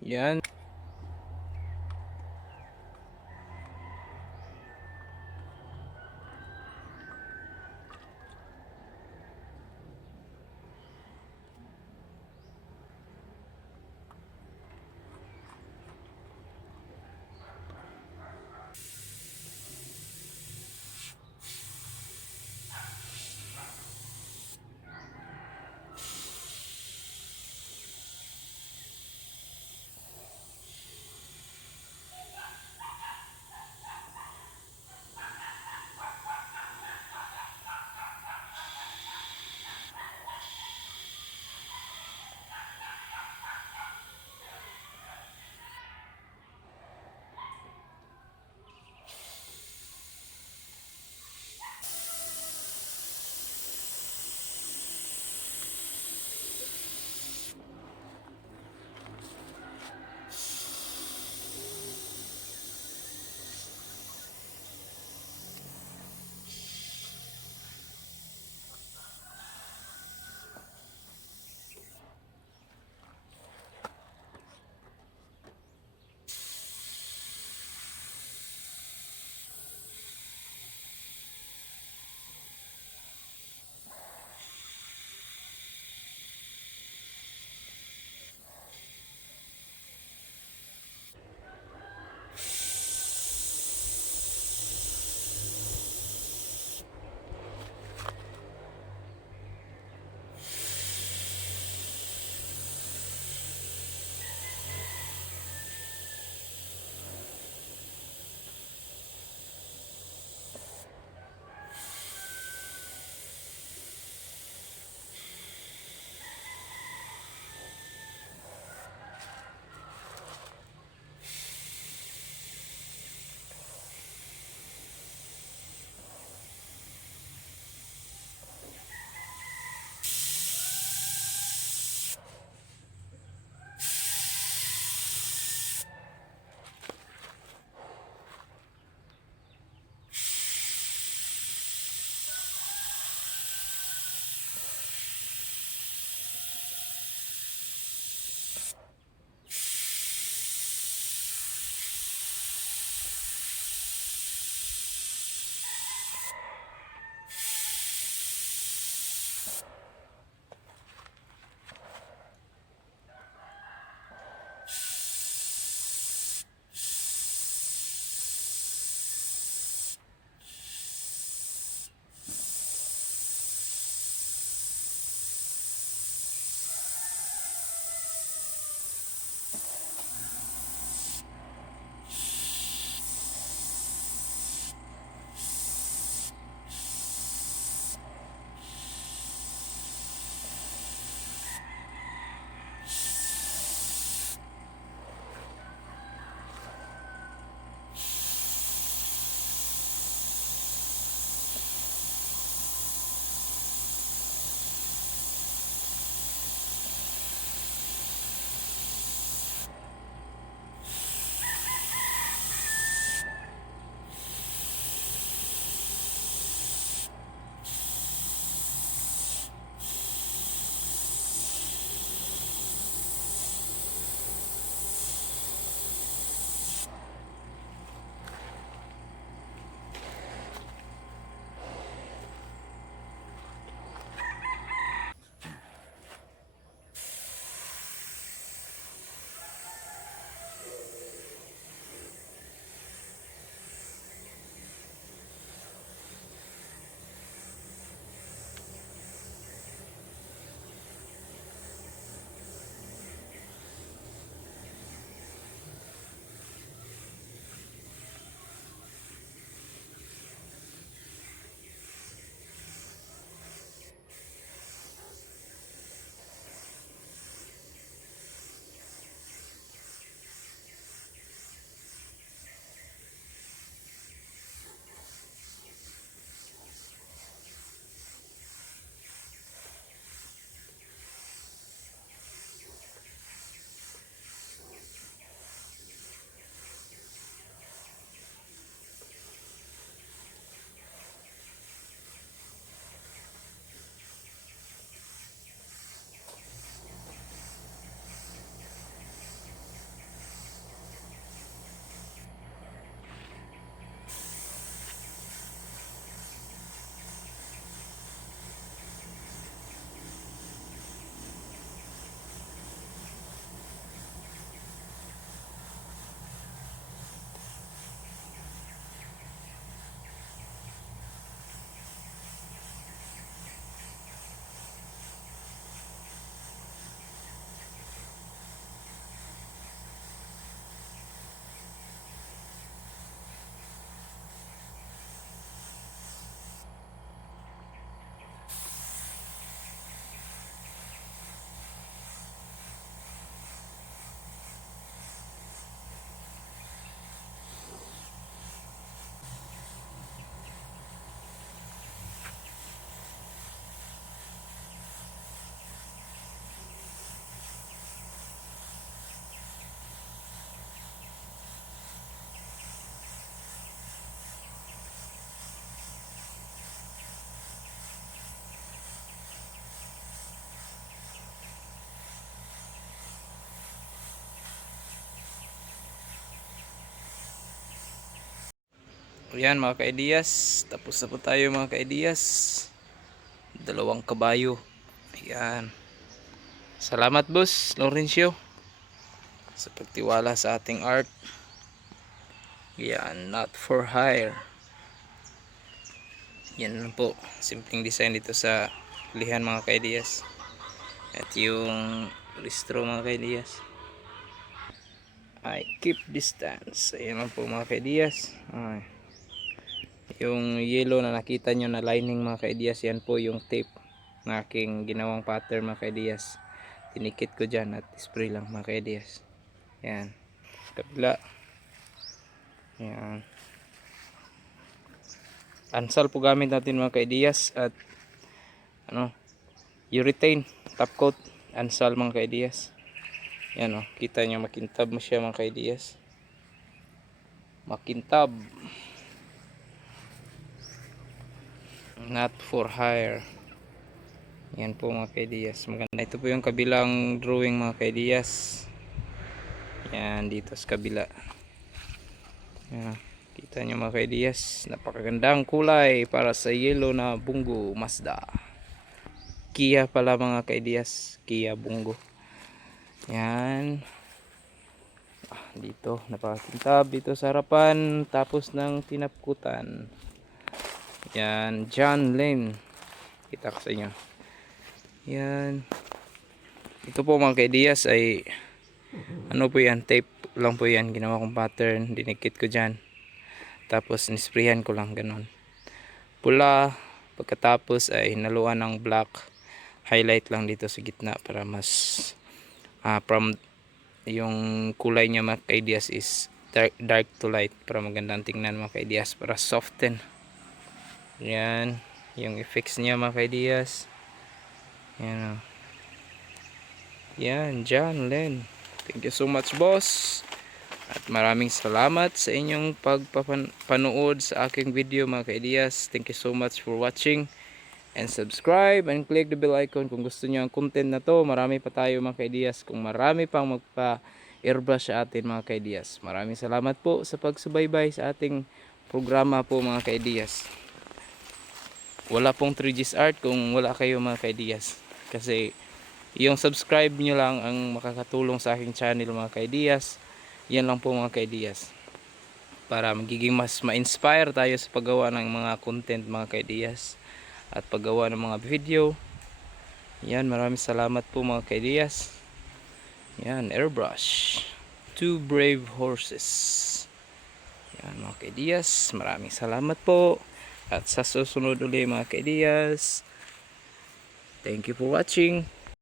Yan. Ayan mga ka-ideas, tapos na po tayo mga ka-ideas. 2 kabayo. Ayan. Salamat boss Laurencio sa pagtiwala sa ating art. Ayan, not for hire. Yan lang po, simpleng design dito sa lihan mga ka-ideas. At yung listro mga ka-ideas, I keep distance. Ayan lang po mga ka-ideas. Yung yellow na nakita nyo na lining mga ka-ideas, yan po yung tape na aking ginawang pattern mga ka-ideas. Tinikit ko dyan at spray lang mga ka-ideas. Yan, kabila. Yan, ansal po gamit natin mga ka-ideas. At urethane top coat ansal mga ka-ideas. Yan kita nyo, makintab mo siya mga ka-ideas. Makintab, not for hire. Yan po mga ka-ideas, maganda. Ito po yung kabilang drawing mga ka-ideas. Yan dito sa kabila. Yan, kita nyo mga ka-ideas, napakagandang kulay para sa yellow na Bungo Mazda. Kia pala mga ka-ideas, Kia Bungo. Yan, dito napakakintab dito sa harapan, tapos ng tinapkutan. Yan, John Lane, kita ko sa inyo. Yan, ito po mga ka-ideas ay po yan, tape lang po yan, ginawa kong pattern, dinikit ko dyan, tapos nisprayan ko lang ganon pula. Pagkatapos ay hinaluan ng black highlight lang dito sa gitna para mas from yung kulay niya mga ka-ideas is dark to light, para magandang tingnan mga ka-ideas, para soften. Yan yung effects niya mga ka-ideas. Yan yan, John Len. Thank you so much boss, at maraming salamat sa inyong pagpapanood sa aking video mga ka-ideas. Thank you so much for watching, and subscribe and click the bell icon kung gusto niyo ang content na to. Marami pa tayo mga ka-ideas, kung marami pang magpa-airbrush sa atin mga ka-ideas. Maraming salamat po sa pagsubaybay sa ating programa po mga ka-ideas. Wala pong 3G's Art kung wala kayo mga ka-ideas, kasi yung subscribe nyo lang ang makakatulong sa aking channel mga ka-ideas. Yan lang po mga ka-ideas, para magiging mas ma-inspire tayo sa paggawa ng mga content mga ka-ideas, at paggawa ng mga video. Yan, maraming salamat po mga ka-ideas. Yan, airbrush, Two Brave Horses. Yan mga ka-ideas, maraming salamat po, at sa susunod ulit mga ka-ideas. Thank you for watching.